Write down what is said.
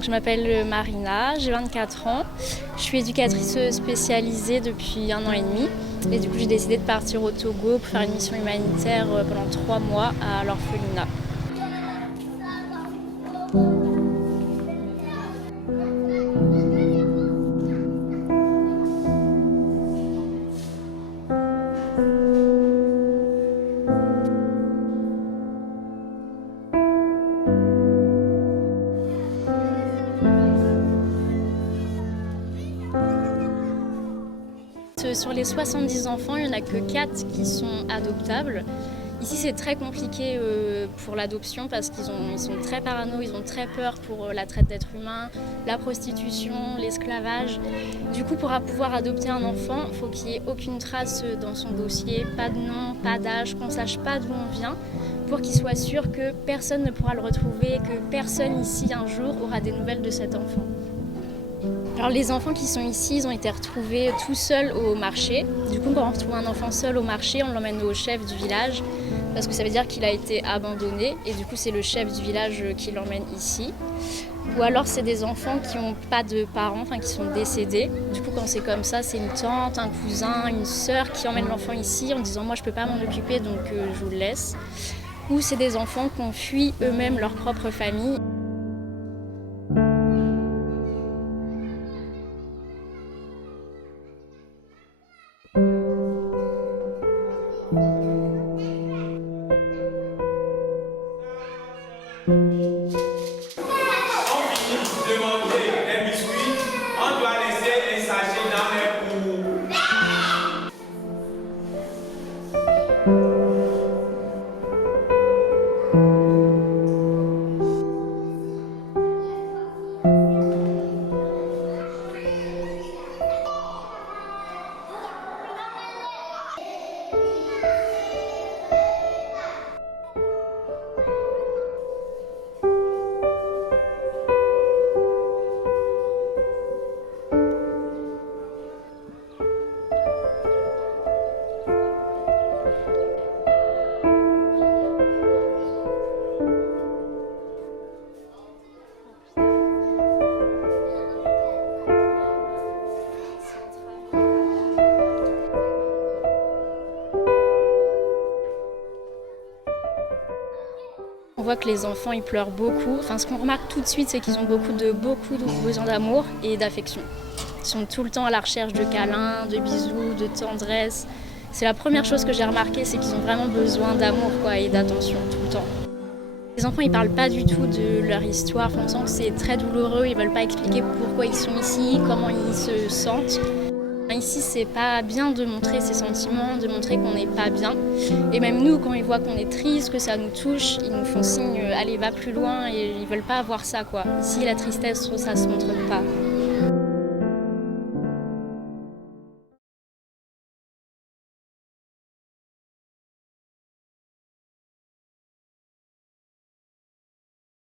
Je m'appelle Marina, j'ai 24 ans. Je suis éducatrice spécialisée depuis 1 an et demi. Et du coup, j'ai décidé de partir au Togo pour faire une mission humanitaire pendant 3 mois à l'orphelinat. Sur les 70 enfants, il n'y en a que 4 qui sont adoptables. Ici, c'est très compliqué pour l'adoption parce qu'ils sont très parano, ils ont très peur pour la traite d'êtres humains, la prostitution, l'esclavage. Du coup, pour pouvoir adopter un enfant, il faut qu'il n'y ait aucune trace dans son dossier, pas de nom, pas d'âge, qu'on ne sache pas d'où on vient, pour qu'il soit sûr que personne ne pourra le retrouver, que personne ici un jour aura des nouvelles de cet enfant. Alors les enfants qui sont ici, ils ont été retrouvés tout seuls au marché. Du coup, quand on retrouve un enfant seul au marché, on l'emmène au chef du village parce que ça veut dire qu'il a été abandonné et du coup, c'est le chef du village qui l'emmène ici. Ou alors, c'est des enfants qui n'ont pas de parents, enfin qui sont décédés. Du coup, quand c'est comme ça, c'est une tante, un cousin, une sœur qui emmène l'enfant ici en disant « moi, je ne peux pas m'en occuper, donc je vous le laisse ». Ou c'est des enfants qui ont fui eux-mêmes leur propre famille. De manger les biscuits, on doit laisser les sachets dans les pots. On voit que les enfants ils pleurent beaucoup. Enfin, ce qu'on remarque tout de suite, c'est qu'ils ont beaucoup de besoin d'amour et d'affection. Ils sont tout le temps à la recherche de câlins, de bisous, de tendresse. C'est la première chose que j'ai remarqué, c'est qu'ils ont vraiment besoin d'amour et d'attention tout le temps. Les enfants ils parlent pas du tout de leur histoire. Enfin, on sent que c'est très douloureux. Ils veulent pas expliquer pourquoi ils sont ici, comment ils se sentent. Ici, c'est pas bien de montrer ses sentiments, de montrer qu'on n'est pas bien. Et même nous, quand ils voient qu'on est triste, que ça nous touche, ils nous font signe, allez, va plus loin, et ils veulent pas avoir ça, quoi. Ici, la tristesse, ça se montre pas.